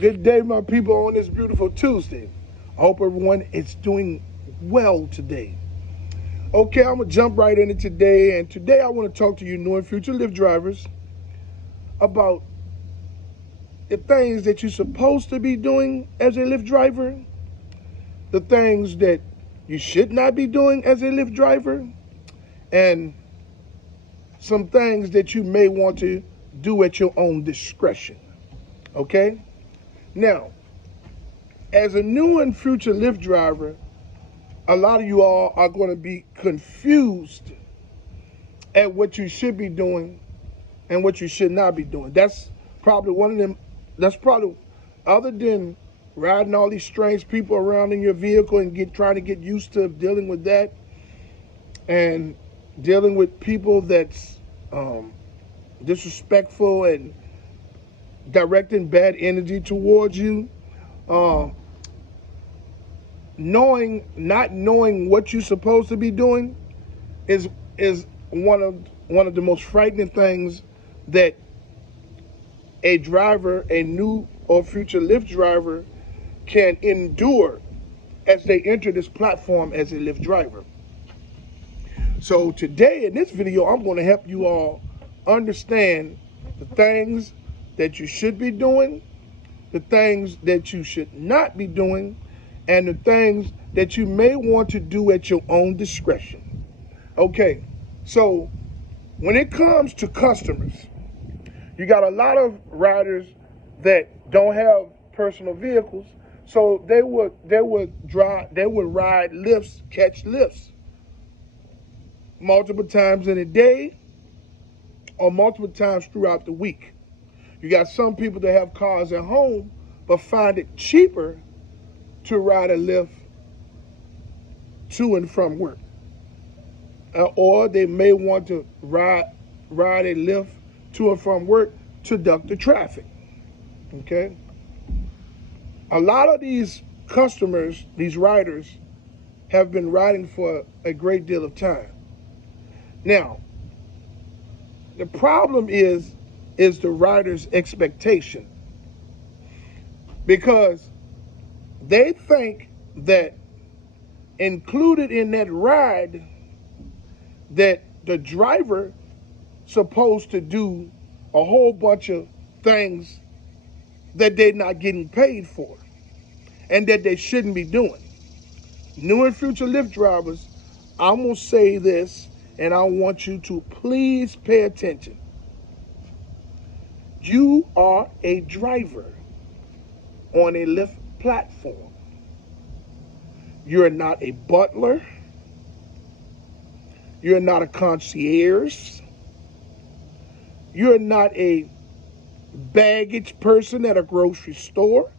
Good day, my people, on this beautiful Tuesday. I hope everyone is doing well today. Okay, I'm going to jump right into today. And today I want to talk to you, new and future Lyft drivers, about the things that you're supposed to be doing as a Lyft driver, the things that you should not be doing as a Lyft driver, and some things that you may want to do at your own discretion. Okay? Now, as a new and future Lyft driver, a lot of you all are going to be confused at what you should be doing and what you should not be doing. That's probably one of them. That's probably, other than riding all these strange people around in your vehicle and trying to get used to dealing with that, and dealing with people that's disrespectful and directing bad energy towards you. Not knowing what you're supposed to be doing is one of the most frightening things that a driver, a new or future Lyft driver, can endure as they enter this platform as a Lyft driver. So today in this video, I'm going to help you all understand the things that you should be doing, the things that you should not be doing, and the things that you may want to do at your own discretion. Okay, so when it comes to customers, you got a lot of riders that don't have personal vehicles, so they would ride lifts, catch lifts multiple times in a day or multiple times throughout the week. You got some people that have cars at home but find it cheaper to ride a Lyft to and from work. Or they may want to ride a Lyft to and from work to duck the traffic. Okay? A lot of these customers, these riders, have been riding for a great deal of time. Now, the problem is the rider's expectation. Because they think that included in that ride, that the driver supposed to do a whole bunch of things that they're not getting paid for and that they shouldn't be doing. New and future Lyft drivers, I'm going to say this, and I want you to please pay attention. You are a driver on a Lyft platform. You're not a butler. You're not a concierge. You're not a baggage person at a grocery store.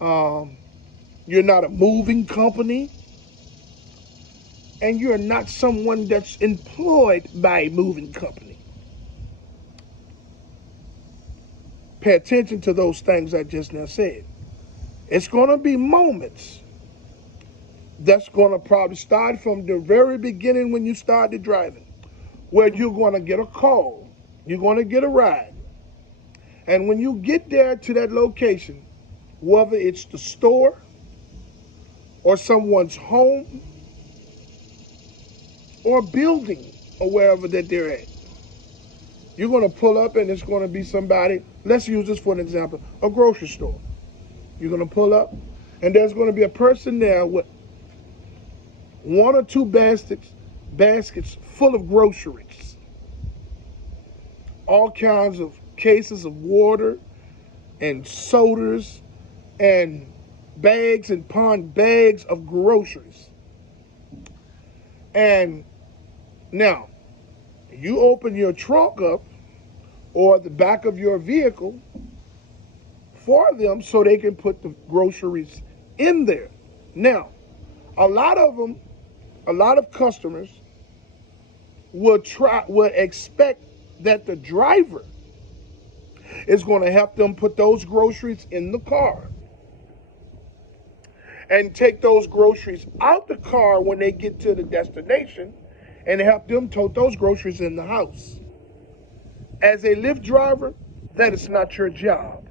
You're not a moving company. And you're not someone that's employed by a moving company. Pay attention to those things I just now said. It's going to be moments that's going to probably start from the very beginning when you started driving, where you're going to get a call, you're going to get a ride. And when you get there to that location, whether it's the store or someone's home or building or wherever that they're at, you're going to pull up and it's going to be somebody, let's use this for an example, a grocery store. You're going to pull up and there's going to be a person there with one or two baskets full of groceries. All kinds of cases of water and sodas and bags and bags of groceries. And now, you open your trunk up or the back of your vehicle for them so they can put the groceries in there. Now, a lot of customers will expect that the driver is going to help them put those groceries in the car and take those groceries out the car when they get to the destination and help them tote those groceries in the house. As a Lyft driver, that is not your job.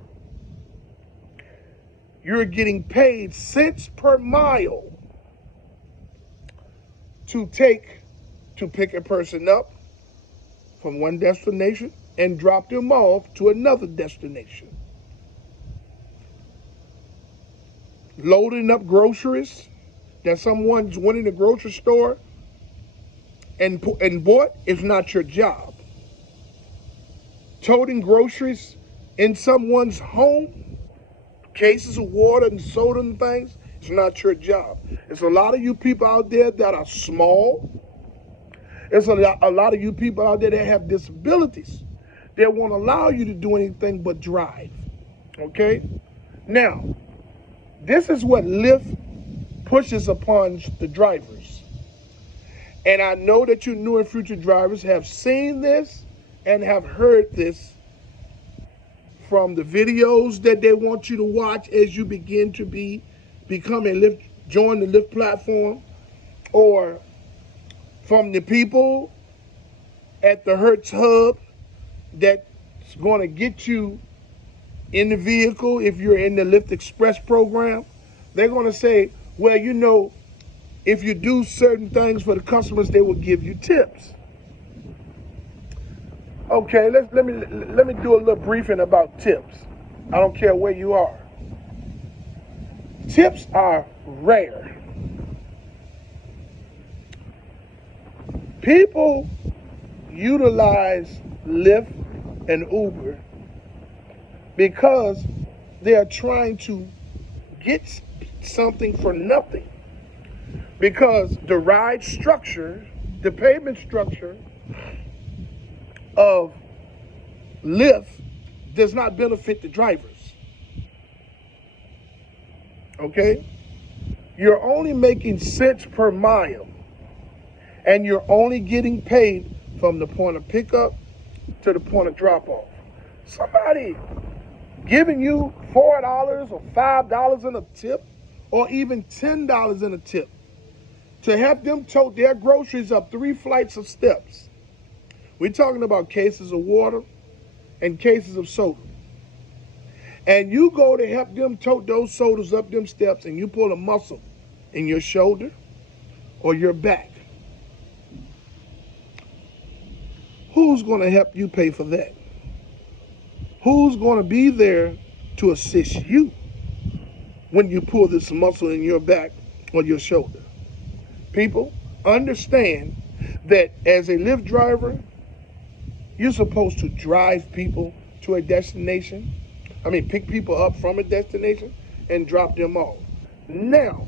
you're getting paid cents per mile to pick a person up from one destination and drop them off to another destination. Loading up groceries that someone's went in the grocery store and bought is not your job. Toting groceries in someone's home, cases of water and soda and things, it's not your job. There's a lot of you people out there that are small. There's a lot of you people out there that have disabilities that won't allow you to do anything but drive. Okay? Now, this is what Lyft pushes upon the drivers. And I know that you new and future drivers have seen this and have heard this from the videos that they want you to watch as you begin to join the Lyft platform, or from the people at the Hertz Hub that's going to get you in the vehicle if you're in the Lyft Express program. They're going to say, well, you know, if you do certain things for the customers, they will give you tips. Okay, let me do a little briefing about tips. I don't care where you are. Tips are rare. People utilize Lyft and Uber because they are trying to get something for nothing. Because the ride structure, the payment structure of Lyft does not benefit the drivers. Okay? You're only making cents per mile, and you're only getting paid from the point of pickup to the point of drop-off. Somebody giving you $4 or $5 in a tip, or even $10 in a tip, to help them tote their groceries up 3 flights of steps. We're talking about cases of water and cases of soda. And you go to help them tote those sodas up them steps, and you pull a muscle in your shoulder or your back. Who's going to help you pay for that? Who's going to be there to assist you when you pull this muscle in your back or your shoulder? People, understand that as a Lyft driver, you're supposed to drive people to a destination. Pick people up from a destination and drop them off. Now,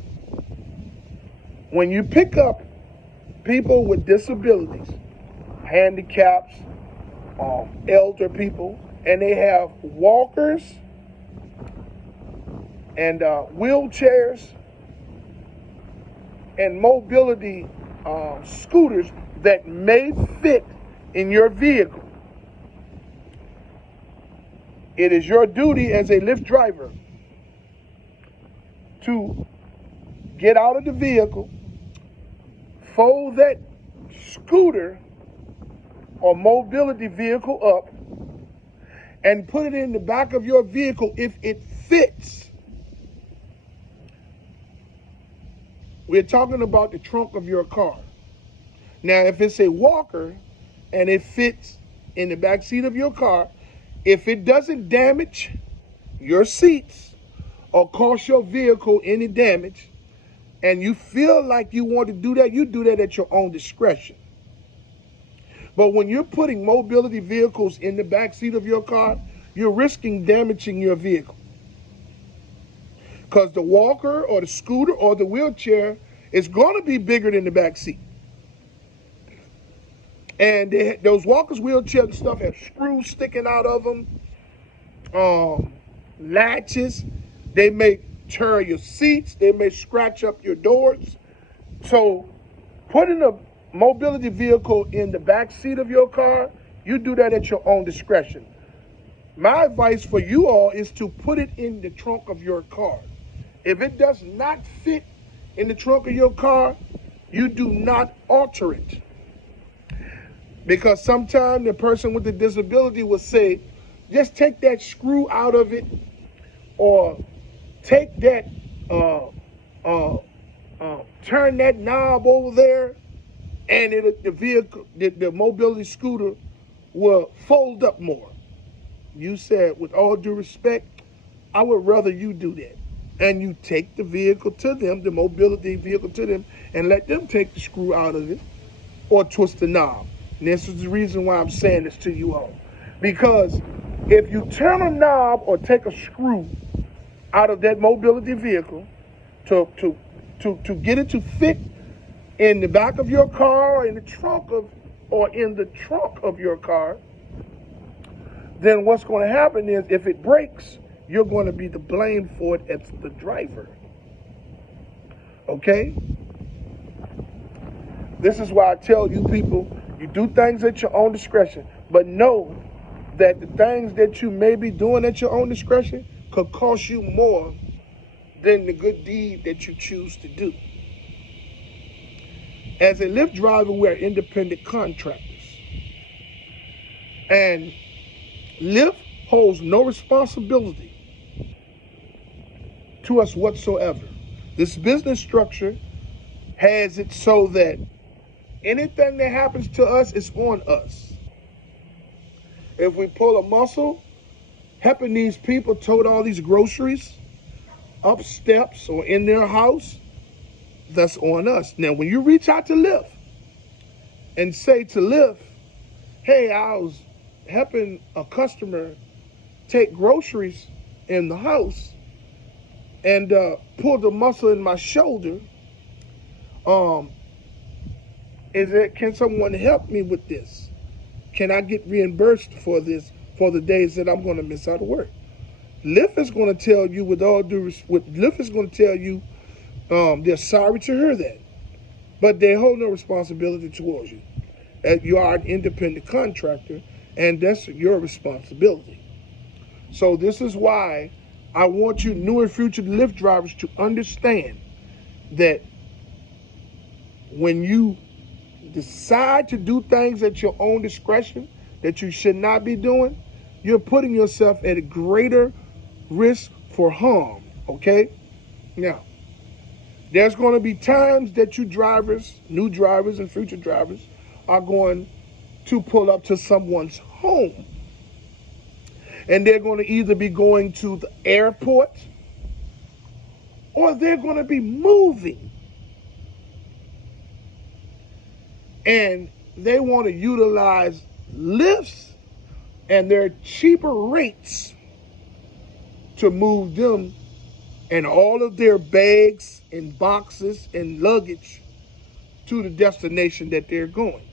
when you pick up people with disabilities, handicaps, elder people, and they have walkers and wheelchairs and mobility scooters that may fit in your vehicle, it is your duty as a Lyft driver to get out of the vehicle, fold that scooter or mobility vehicle up, and put it in the back of your vehicle if it fits. We're talking about the trunk of your car. Now, if it's a walker and it fits in the back seat of your car, if it doesn't damage your seats or cause your vehicle any damage, and you feel like you want to do that, you do that at your own discretion. But when you're putting mobility vehicles in the back seat of your car, you're risking damaging your vehicle. Because the walker or the scooter or the wheelchair is going to be bigger than the back seat. And those walkers, wheelchairs and stuff have screws sticking out of them, latches. They may tear your seats. They may scratch up your doors. So putting a mobility vehicle in the back seat of your car, you do that at your own discretion. My advice for you all is to put it in the trunk of your car. If it does not fit in the trunk of your car, you do not alter it. Because sometimes the person with the disability will say, just take that screw out of it, or take that, uh, uh, turn that knob over there, and the vehicle, the mobility scooter will fold up more. You said, with all due respect, I would rather you do that. And you take the vehicle to them, the mobility vehicle to them, and let them take the screw out of it or twist the knob. And this is the reason why I'm saying this to you all. Because if you turn a knob or take a screw out of that mobility vehicle to get it to fit in the back of your car, or in the trunk of your car, then what's going to happen is, if it breaks, you're going to be the blame for it as the driver. Okay? This is why I tell you people, you do things at your own discretion, but know that the things that you may be doing at your own discretion could cost you more than the good deed that you choose to do. As a Lyft driver, we're independent contractors. And Lyft holds no responsibility to us whatsoever. This business structure has it so that anything that happens to us is on us. If we pull a muscle, helping these people tote all these groceries up steps or in their house, that's on us. Now, when you reach out to Lyft and say to Lyft, hey, I was helping a customer take groceries in the house and pulled a muscle in my shoulder, can someone help me with this? Can I get reimbursed for this for the days that I'm going to miss out of work? Lyft is going to tell you, with all due respect, Lyft is going to tell you they're sorry to hear that, but they hold no responsibility towards you. You are an independent contractor, and that's your responsibility. So this is why I want you new and future Lyft drivers to understand that when you decide to do things at your own discretion that you should not be doing, you're putting yourself at a greater risk for harm, okay? Now, there's going to be times that you drivers, new drivers and future drivers, are going to pull up to someone's home. And they're going to either be going to the airport, or they're going to be moving. And they want to utilize Lyfts and their cheaper rates to move them and all of their bags and boxes and luggage to the destination that they're going.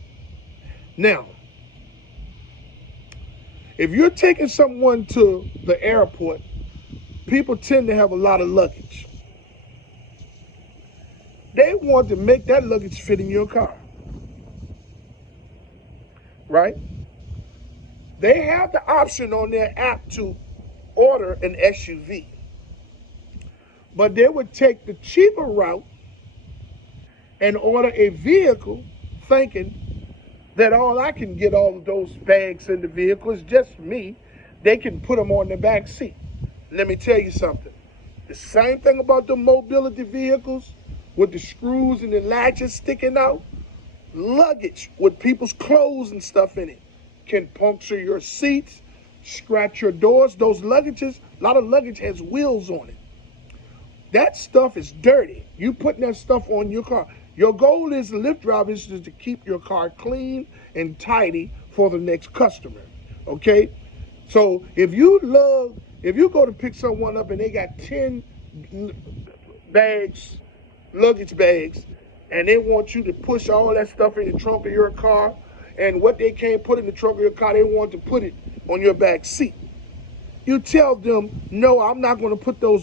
Now, if you're taking someone to the airport, people tend to have a lot of luggage. They want to make that luggage fit in your car, right? They have the option on their app to order an SUV, but they would take the cheaper route and order a vehicle thinking that I can get all of those bags in the vehicle is just me. They can put them on the back seat. Let me tell you something. The same thing about the mobility vehicles with the screws and the latches sticking out. Luggage with people's clothes and stuff in it can puncture your seats, scratch your doors. Those luggages, a lot of luggage has wheels on it. That stuff is dirty. You putting that stuff on your car. Your goal as a Lyft driver is to keep your car clean and tidy for the next customer, okay? So if you go to pick someone up and they got 10 bags, luggage bags, and they want you to push all that stuff in the trunk of your car, and what they can't put in the trunk of your car, they want to put it on your back seat. You tell them, no, I'm not going to put all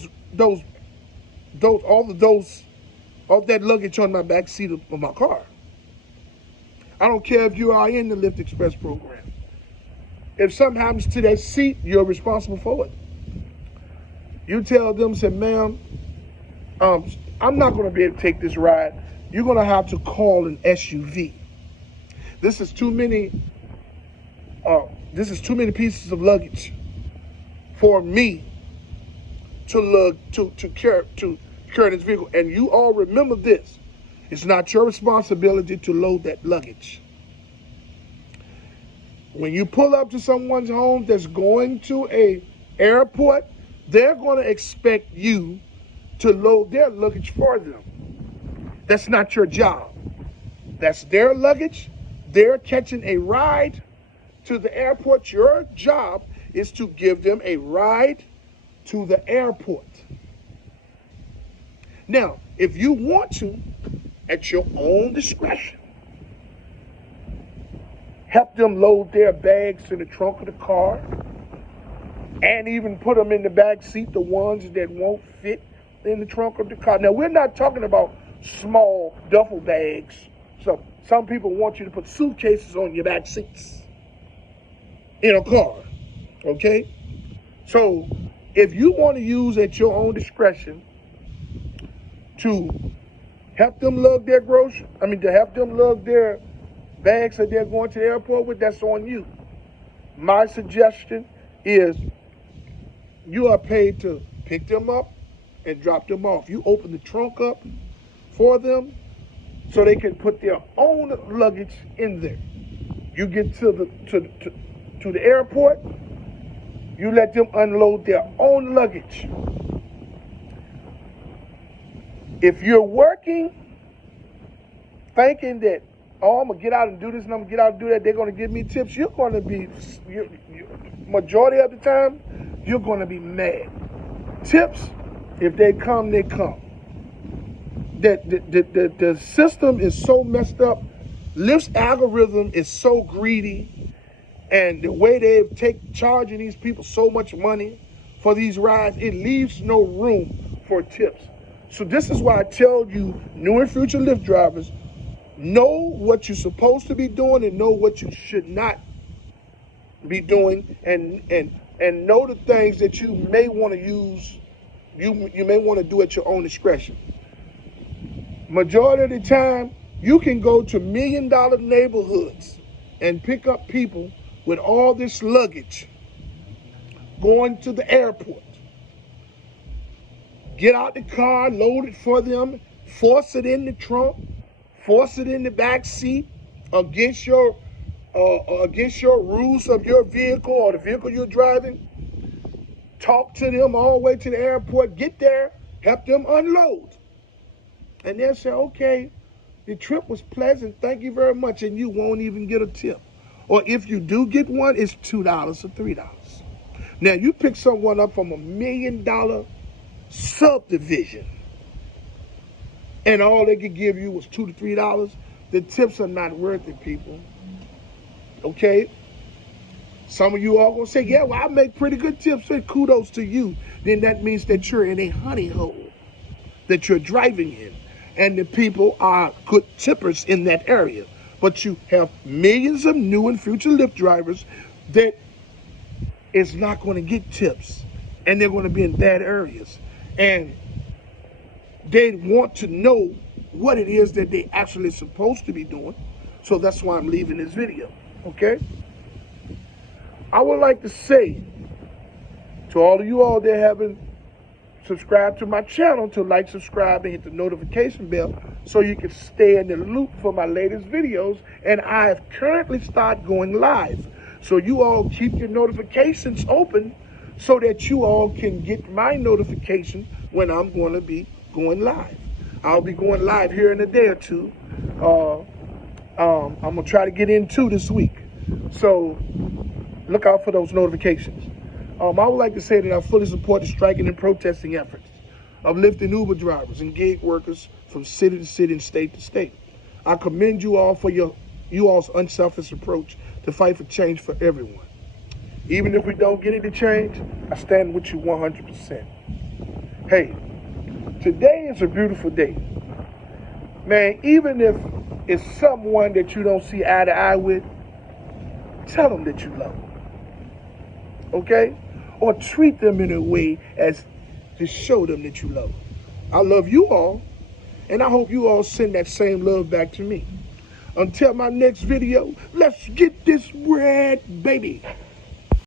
that luggage on my back seat of my car. I don't care if you are in the Lyft Express program. If something happens to that seat, you're responsible for it. You tell them, say, ma'am, I'm not going to be able to take this ride. You're going to have to call an SUV. This is too many pieces of luggage for me to carry this vehicle. And you all remember this: it's not your responsibility to load that luggage. When you pull up to someone's home that's going to a airport, they're going to expect you to load their luggage for them. That's not your job. That's their luggage. They're catching a ride to the airport. Your job is to give them a ride to the airport. Now, if you want to, at your own discretion, help them load their bags in the trunk of the car, and even put them in the back seat, the ones that won't fit in the trunk of the car. Now, we're not talking about small duffel bags. So some people want you to put suitcases on your back seats in a car, okay? So if you want to use at your own discretion to help them lug their to help them lug their bags that they're going to the airport with, that's on you. My suggestion is you are paid to pick them up and drop them off. You open the trunk up for them so they can put their own luggage in there. You get to the airport, you let them unload their own luggage. If you're working, thinking that, oh, I'm gonna get out and do this and I'm gonna get out and do that, they're gonna give me tips, you're gonna be, majority of the time, you're gonna be mad. Tips, if they come, they come. The system is so messed up. Lyft's algorithm is so greedy, and the way they've charging these people so much money for these rides, it leaves no room for tips. So this is why I tell you, new and future Lyft drivers, know what you're supposed to be doing and know what you should not be doing, and know the things that you may want to use, you may want to do at your own discretion. Majority of the time, you can go to $1 million neighborhoods and pick up people with all this luggage going to the airport. Get out the car, load it for them, force it in the trunk, force it in the back seat against your rules of your vehicle or the vehicle you're driving. Talk to them all the way to the airport. Get there, help them unload. And they'll say, okay, the trip was pleasant, thank you very much, and you won't even get a tip. Or if you do get one, it's $2 or $3. Now, you pick someone up from $1 million subdivision, and all they could give you was $2 to $3, the tips are not worth it, people. Okay? Some of you all gonna say, yeah, well, I make pretty good tips, and kudos to you. Then that means that you're in a honey hole that you're driving in, and the people are good tippers in that area. But you have millions of new and future Lyft drivers that is not going to get tips, and they're going to be in bad areas, and they want to know what it is that they actually supposed to be doing. So that's why I'm leaving this video. Okay, I would like to say to all of you all that haven't subscribed to my channel, to like, subscribe, and hit the notification bell so you can stay in the loop for my latest videos. And I have currently started going live, so you all keep your notifications open so that you all can get my notification when I'm going to be going live. I'll be going live here in a day or two. I'm gonna try to get in 2 this week, so look out for those notifications. I would like to say that I fully support the striking and protesting efforts of Lyft and Uber drivers and gig workers from city to city and state to state. I commend you all for you all's unselfish approach to fight for change for everyone. Even if we don't get any change, I stand with you 100%. Hey, today is a beautiful day. Man, even if it's someone that you don't see eye to eye with, tell them that you love them. Okay? Or treat them in a way as to show them that you love them. I love you all, and I hope you all send that same love back to me. Until my next video, let's get this bread, baby.